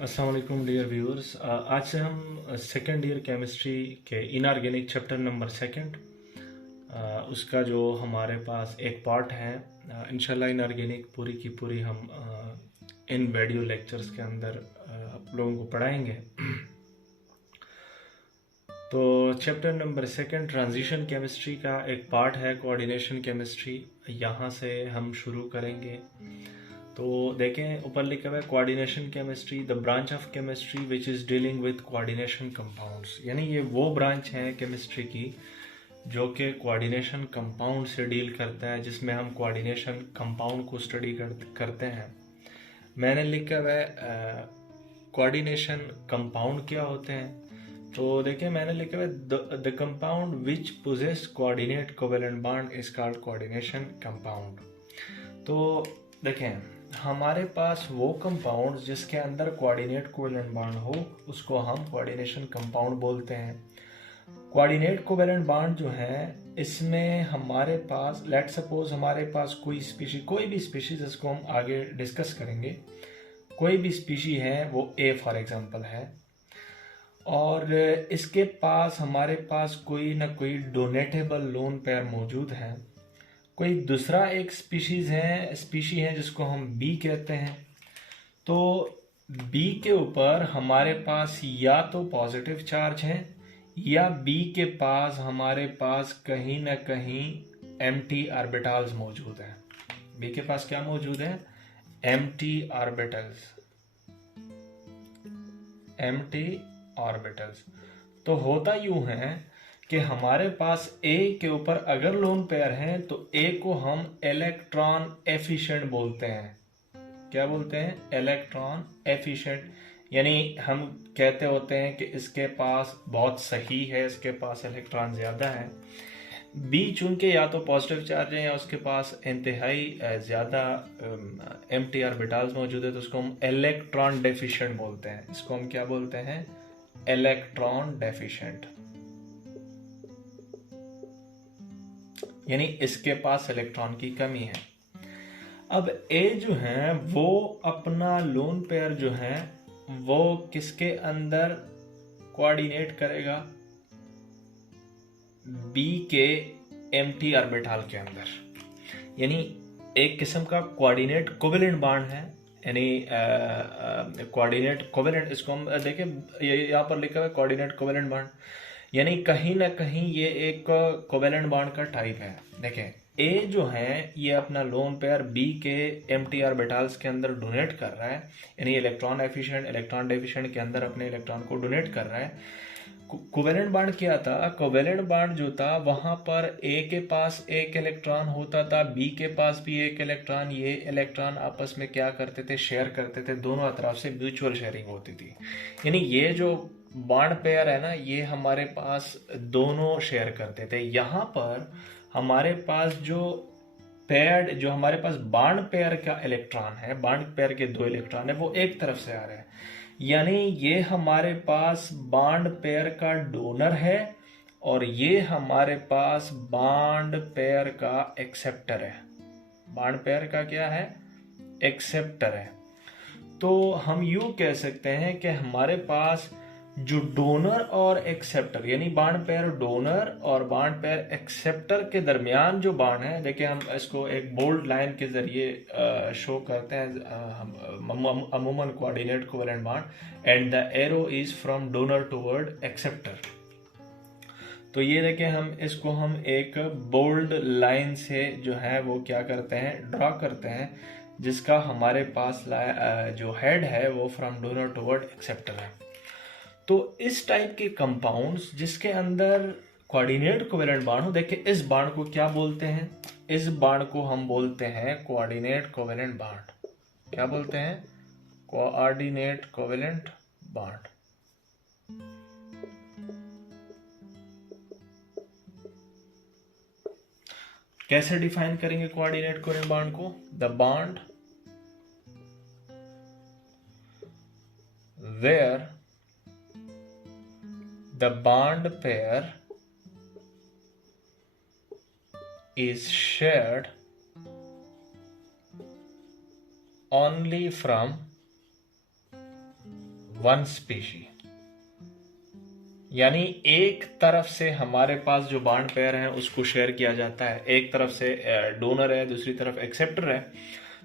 अस्सलाम वालेकुम dear viewers. आज से हम सेकेंड ईयर केमिस्ट्री के इनऑर्गेनिक चैप्टर नंबर सेकंड उसका जो हमारे पास एक पार्ट है, इंशाल्लाह इनऑर्गेनिक पूरी की पूरी हम इन वीडियो लेक्चर्स के अंदर आप लोगों को पढ़ाएंगे। तो chapter number second transition chemistry का एक पार्ट है कोऑर्डिनेशन केमिस्ट्री। यहाँ से हम शुरू करेंगे। तो देखें, ऊपर लिखा हुआ है coordination chemistry, the branch of chemistry which is dealing with coordination compounds. यानी ये वो ब्रांच है केमिस्ट्री की जो कि कोऑर्डिनेशन कंपाउंड से डील करता है, जिसमें हम कोऑर्डिनेशन कंपाउंड को स्टडी करते हैं। मैंने लिखा हुआ है कोऑर्डिनेशन कंपाउंड क्या होते हैं। तो देखिए, मैंने लिखा हुआ है the compound which possesses coordinate covalent bond is called coordination compound. तो देखें, हमारे पास वो कंपाउंड जिसके अंदर कोऑर्डिनेट कोवेलेंट बॉन्ड हो उसको हम कोऑर्डिनेशन कंपाउंड बोलते हैं। कोऑर्डिनेट कोवेलेंट बॉन्ड जो है, इसमें हमारे पास लेट सपोज हमारे पास कोई भी स्पीशीज इसको हम आगे डिस्कस करेंगे। कोई भी स्पीशी है, वो ए फॉर एग्जांपल है, और इसके पास हमारे पास कोई ना कोई डोनेटेबल लोन पेयर मौजूद है। कोई दूसरा एक स्पीशी है जिसको हम बी कहते हैं। तो बी के ऊपर हमारे पास या तो पॉजिटिव चार्ज है या बी के पास हमारे पास कहीं ना कहीं एम्प्टी ऑर्बिटल्स मौजूद हैं। बी के पास क्या मौजूद है? Empty orbitals. तो होता यूं है कि हमारे पास ए के ऊपर अगर लोन पेयर है तो ए को हम इलेक्ट्रॉन एफिशिएंट बोलते हैं। क्या बोलते हैं? Electron efficient. यानी हम कहते होते हैं कि इसके पास बहुत सही है, इसके पास इलेक्ट्रॉन ज्यादा है। बी चूंकि या तो पॉजिटिव चार्ज है या उसके पास इंतहाई ज्यादा एम्प्टी ऑर्बिटल्स मौजूद है, तो उसको हम इलेक्ट्रॉन डेफिशिएंट बोलते हैं। इसको हम क्या बोलते हैं? Electron deficient. यानी इसके पास इलेक्ट्रॉन की कमी है। अब ए जो है वो अपना लोन पेयर जो है वो किसके अंदर कोऑर्डिनेट करेगा? बी के एम्प्टी ऑर्बिटल के अंदर। यानी एक किस्म का कोऑर्डिनेट कोवेलेंट बॉन्ड है। यानी कोऑर्डिनेट कोवेलेंट, इसको हम देखें, यहाँ पर लिखा हुआ है कोऑर्डिनेट कोवेलेंट बॉन्ड। यानी कहीं ना कहीं ये एक कोवेलेंट बॉन्ड का टाइप है। देखें, ए जो है ये अपना लोन पेयर बी के एम्प्टी ऑर्बिटल्स के अंदर डोनेट कर रहा है। यानी इलेक्ट्रॉन एफिशिएंट इलेक्ट्रॉन डेफिशिएंट के अंदर अपने इलेक्ट्रॉन को डोनेट कर रहा है। कोवेलेंट बॉन्ड क्या था? कोवेलेंट बॉन्ड जो था वहां पर ए के पास एक इलेक्ट्रॉन होता था, बी के पास भी एक इलेक्ट्रॉन। ये इलेक्ट्रॉन आपस में क्या करते थे? शेयर करते थे। दोनों तरफ से म्यूचुअल शेयरिंग होती थी। यानी ये जो बॉन्ड पेयर है ना, ये हमारे पास दोनों शेयर करते थे। यहाँ पर हमारे पास जो हमारे पास बॉन्ड पेयर का इलेक्ट्रॉन है, बॉन्ड पेयर के दो इलेक्ट्रॉन है, वो एक तरफ से आ रहे हैं। यानी ये हमारे पास बॉन्ड पेयर का डोनर है और ये हमारे पास बॉन्ड पेयर का एक्सेप्टर है। बॉन्ड पेयर का क्या है? एक्सेप्टर है। तो हम यूं कह सकते हैं कि हमारे पास जो डोनर और एक्सेप्टर, यानी बॉन्ड पेयर डोनर और बॉन्ड पेयर एक्सेप्टर के दरमियान जो बॉन्ड है, देखिए हम इसको एक बोल्ड लाइन के जरिए शो करते हैं। अमूमन coordinate covalent bond and the arrow is from donor toward acceptor. तो ये देखें, हम एक बोल्ड लाइन से जो है वो क्या करते हैं? ड्रॉ करते हैं, जिसका हमारे पास जो हेड है वो फ्रॉम डोनर टुवर्ड एक्सेप्टर है। तो इस टाइप के कंपाउंड्स जिसके अंदर कोऑर्डिनेट कोवेलेंट बॉन्ड हो, देखिए इस बॉन्ड को क्या बोलते हैं? इस बॉन्ड को हम बोलते हैं कोऑर्डिनेट कोवेलेंट बॉन्ड। क्या बोलते हैं? Coordinate covalent bond. कैसे डिफाइन करेंगे कोऑर्डिनेट कोवेलेंट बॉन्ड को? The bond where the bond pair is shared only from one species, यानी एक तरफ से हमारे पास जो बॉन्ड पेयर है उसको शेयर किया जाता है, एक तरफ से डोनर है, दूसरी तरफ एक्सेप्टर है।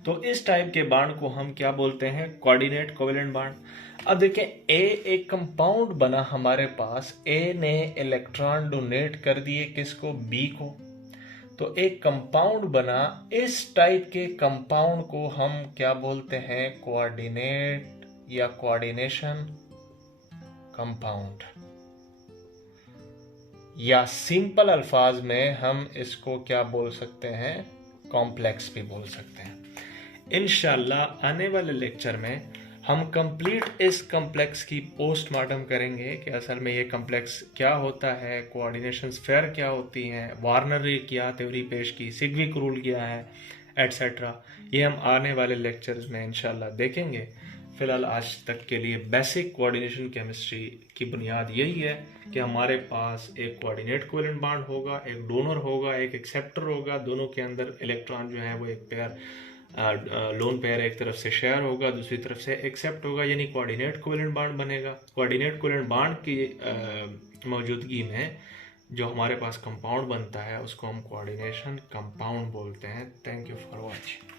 तो इस टाइप के बॉन्ड को हम क्या बोलते हैं? Coordinate covalent bond. अब देखें, ए एक कंपाउंड बना हमारे पास, ए ने इलेक्ट्रॉन डोनेट कर दिए किसको? बी को। तो एक कंपाउंड बना, इस टाइप के कंपाउंड को हम क्या बोलते हैं? कोऑर्डिनेट या कोऑर्डिनेशन कंपाउंड, या सिंपल अल्फाज में हम इसको क्या बोल सकते हैं? कॉम्प्लेक्स भी बोल सकते हैं। इंशाल्लाह आने वाले लेक्चर में हम कंप्लीट इस कॉम्प्लेक्स की पोस्टमार्टम करेंगे कि असल में ये कॉम्प्लेक्स क्या होता है, कोऑर्डिनेशन स्फीयर क्या होती हैं, वार्नर ने क्या थ्योरी पेश की, सिग्विक रूल क्या है, एटसेट्रा। ये हम आने वाले लेक्चर्स में इंशाल्लाह देखेंगे। फिलहाल आज तक के लिए बेसिक कोऑर्डिनेशन केमिस्ट्री की बुनियाद यही है कि हमारे पास एक कोऑर्डिनेट कोवेलेंट बॉन्ड होगा, एक डोनर होगा, एक एक्सेप्टर होगा, दोनों के अंदर इलेक्ट्रॉन जो है वो एक पेयर लोन पेयर एक तरफ से शेयर होगा, दूसरी तरफ से एक्सेप्ट होगा, यानी कोऑर्डिनेट कोवेलेंट बॉन्ड बनेगा। कोऑर्डिनेट कोवेलेंट बॉन्ड की मौजूदगी में जो हमारे पास कंपाउंड बनता है उसको हम कोऑर्डिनेशन कंपाउंड बोलते हैं। Thank you for watching.